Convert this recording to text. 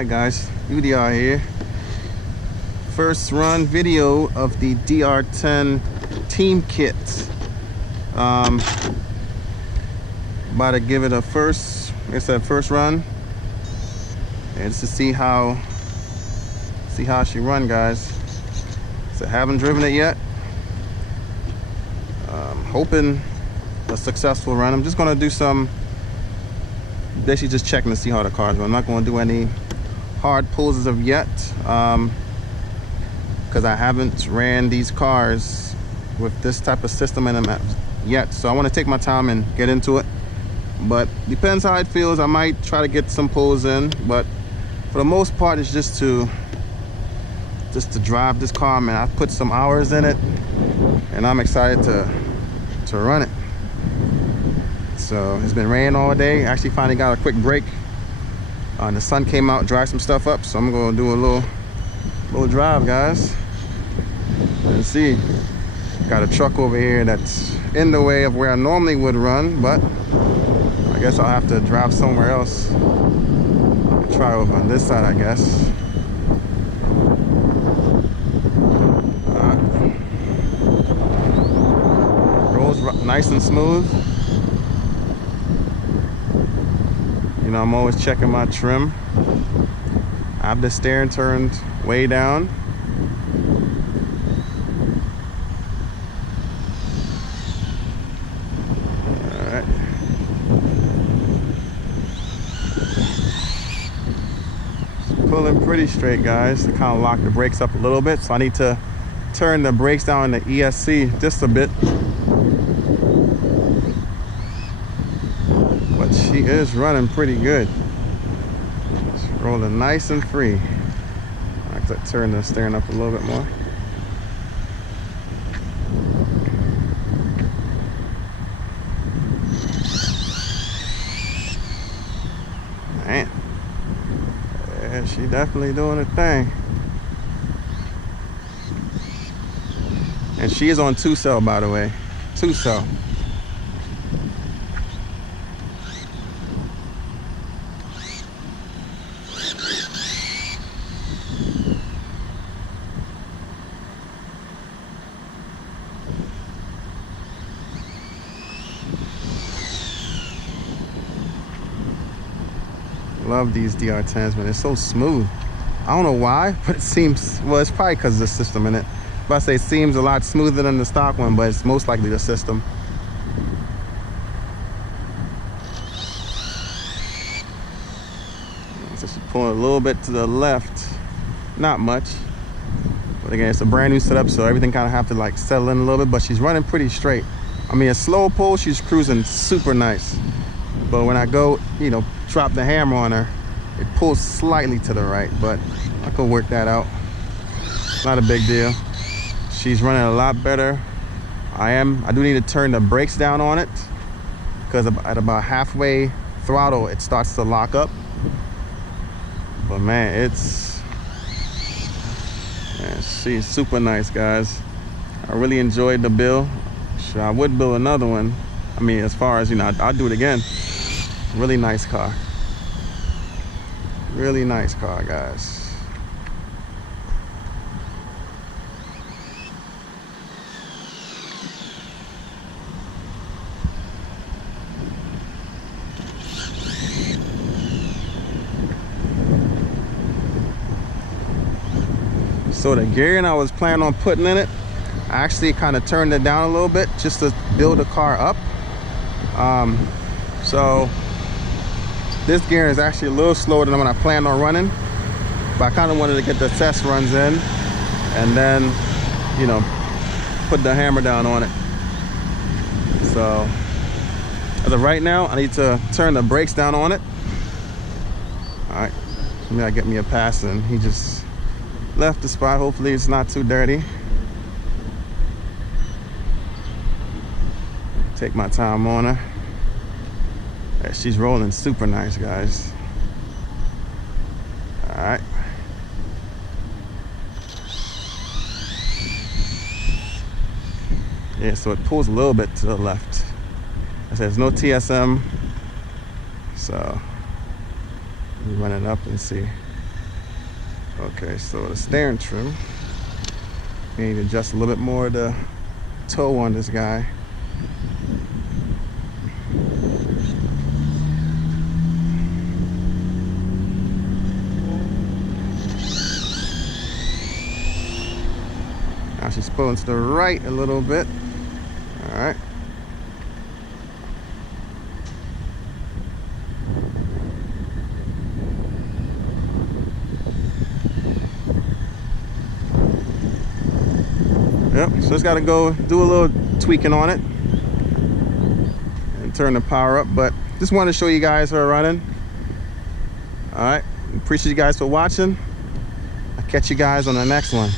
Hi guys, UDR here. First run video of the DR10 team kit. About to give it a first run, and just to see how she run, guys. So haven't driven it yet. Hoping a successful run. I'm just gonna do some, basically just checking to see how the cars run. I'm not gonna do any hard pulls as of yet, because I haven't ran these cars with this type of system in them yet. So I want to take my time and get into it. But depends how it feels. I might try to get some pulls in, but for the most part, it's just to drive this car, man. I've put some hours in it, and I'm excited to run it. So it's been raining all day. Actually finally got a quick break. The sun came out, dried some stuff up, so I'm gonna do a little drive, guys. Let's see. Got a truck over here that's in the way of where I normally would run, but I guess I'll have to drive somewhere else. I'll try over on this side, I guess. Rolls nice and smooth. You know, I'm always checking my trim. I have the steering turned way down. Alright. Pulling pretty straight, guys. To kind of lock the brakes up a little bit. So I need to turn the brakes down in the ESC just a bit. But she is running pretty good. She's rolling nice and free. I have to turn the steering up a little bit more. Man, yeah, she definitely doing her thing. And she is on 2-cell, by the way. 2-cell. Love these DR10s, man. It's so smooth. I don't know why, but it seems, well, it's probably because of the system in it. If I say it seems a lot smoother than the stock one, but it's most likely the system. So she's pulling a little bit to the left. Not much. But again, it's a brand new setup, so everything kind of have to like settle in a little bit, but she's running pretty straight. I mean, a slow pull, she's cruising super nice. But when I go, you know, drop the hammer on her, it pulls slightly to the right, but I could work that out. Not a big deal. She's running a lot better. I do need to turn the brakes down on it, because at about halfway throttle, it starts to lock up. But man, she's super nice, guys. I really enjoyed the build. Sure, I would build another one. I mean, as far as, you know, I'll do it again. Really nice car. Really nice car, guys. So the gearing I was planning on putting in it, I actually kind of turned it down a little bit just to build the car up. So this gear is actually a little slower than what I planned on running, but I kind of wanted to get the test runs in and then, you know, put the hammer down on it. So as of right now, I need to turn the brakes down on it. All right, maybe I get me a pass in. He just left the spot. Hopefully it's not too dirty. Take my time on her. Yeah, she's rolling super nice, guys. All right. Yeah, so it pulls a little bit to the left. I said there's no TSM, so let me run it up and see. Okay, so the steering trim, you need to adjust a little bit more of the toe on this guy. Now she's pulling to the right a little bit. All right. Yep, so just gotta go do a little tweaking on it and turn the power up, but just wanted to show you guys her running. All right, appreciate you guys for watching. I'll catch you guys on the next one.